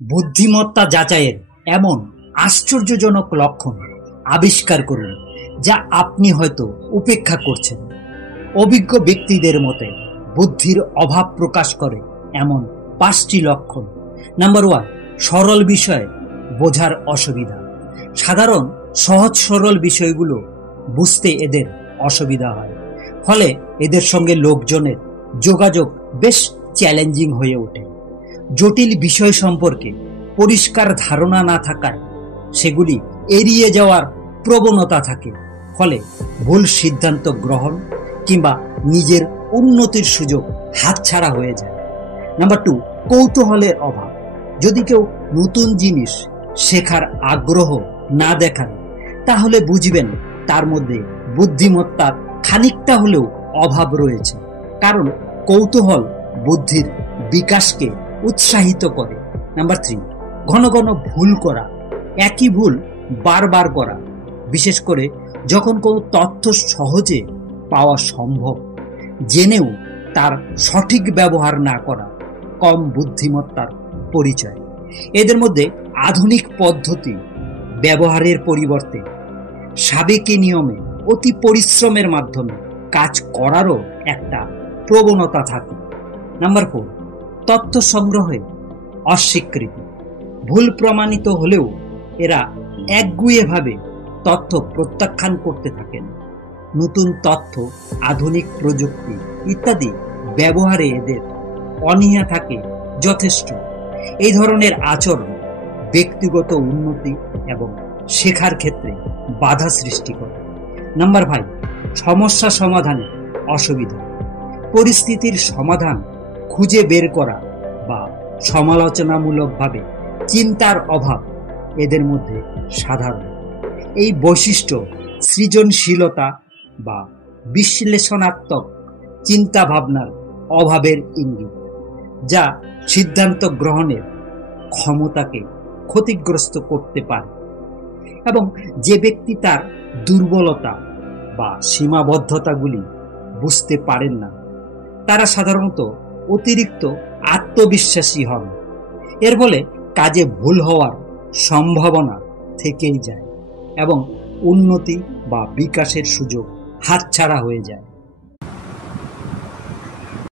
বুদ্ধিমত্তা যাচাইয়ের এমন আশ্চর্যজনক লক্ষণ আবিষ্কার করুন যা আপনি হয়তো উপেক্ষা করছেন। অভিজ্ঞ ব্যক্তিদের মতে বুদ্ধির অভাব প্রকাশ করে এমন 5টি লক্ষণ। নাম্বার 1, সরল বিষয় বোঝার অসুবিধা। সাধারণ সহজ সরল বিষয়গুলো বুঝতে এদের অসুবিধা হয়, ফলে এদের সঙ্গে লোকজনের যোগাযোগ বেশ চ্যালেঞ্জিং হয়ে ওঠে। জটিল বিষয় সম্পর্কে পরিষ্কার ধারণা না থাকায় সেগুলি এড়িয়ে যাওয়ার প্রবণতা থাকে, ফলে ভুল সিদ্ধান্ত গ্রহণ কিংবা নিজের উন্নতির সুযোগ হাতছাড়া হয়ে যায়। নাম্বার 2, কৌতূহলের অভাব। যদি কেউ নতুন জিনিস শেখার আগ্রহ না দেখান, তাহলে বুঝবেন তার মধ্যে বুদ্ধিমত্তার খানিকটা হলেও অভাব রয়েছে, কারণ কৌতূহল বুদ্ধির বিকাশকে উৎসাহিত করে। নাম্বার 3, ঘন ঘন ভুল করা। একই ভুল বারবার করা, বিশেষ করে যখন কোনো তথ্য সহজে পাওয়া সম্ভব জেনেও তার সঠিক ব্যবহার না করা কম বুদ্ধিমত্তার পরিচয়। এদের মধ্যে আধুনিক পদ্ধতি ব্যবহারের পরিবর্তে সাবেকি নিয়মে অতি পরিশ্রমের মাধ্যমে কাজ করারও একটা প্রবণতা থাকে। নাম্বার 4, তথ্য সংগ্রহে অস্বীকৃতি। ভুল প্রমাণিত হলেও এরা একগুঁয়েভাবে তথ্য প্রত্যাখ্যান করতে থাকেন। নতুন তথ্য, আধুনিক প্রযুক্তি ইত্যাদি ব্যবহারে এদের অনীহা থাকে যথেষ্ট। এই ধরনের আচরণ ব্যক্তিগত উন্নতি এবং শেখার ক্ষেত্রে বাধা সৃষ্টি করে। নাম্বার 5, সমস্যা সমাধানে অসুবিধা। পরিস্থিতির সমাধান খুঁজে বের করা বা সমালোচনামূলকভাবে চিন্তার অভাব এদের মধ্যে সাধারণ। এই বৈশিষ্ট্য সৃজনশীলতা বা বিশ্লেষণাত্মক চিন্তা ভাবনার অভাবের ইঙ্গিত, যা সিদ্ধান্ত গ্রহণের ক্ষমতাকে ক্ষতিগ্রস্ত করতে পারে। এবং যে ব্যক্তি তার দুর্বলতা বা সীমাবদ্ধতাগুলি বুঝতে পারেন না, তারা সাধারণত অতিরিক্ত আত্মবিশ্বাসী হন। এর ফলে কাজে ভুল হওয়ার সম্ভাবনা থেকেই যায় এবং উন্নতি বা বিকাশের সুযোগ হাতছাড়া হয়ে যায়।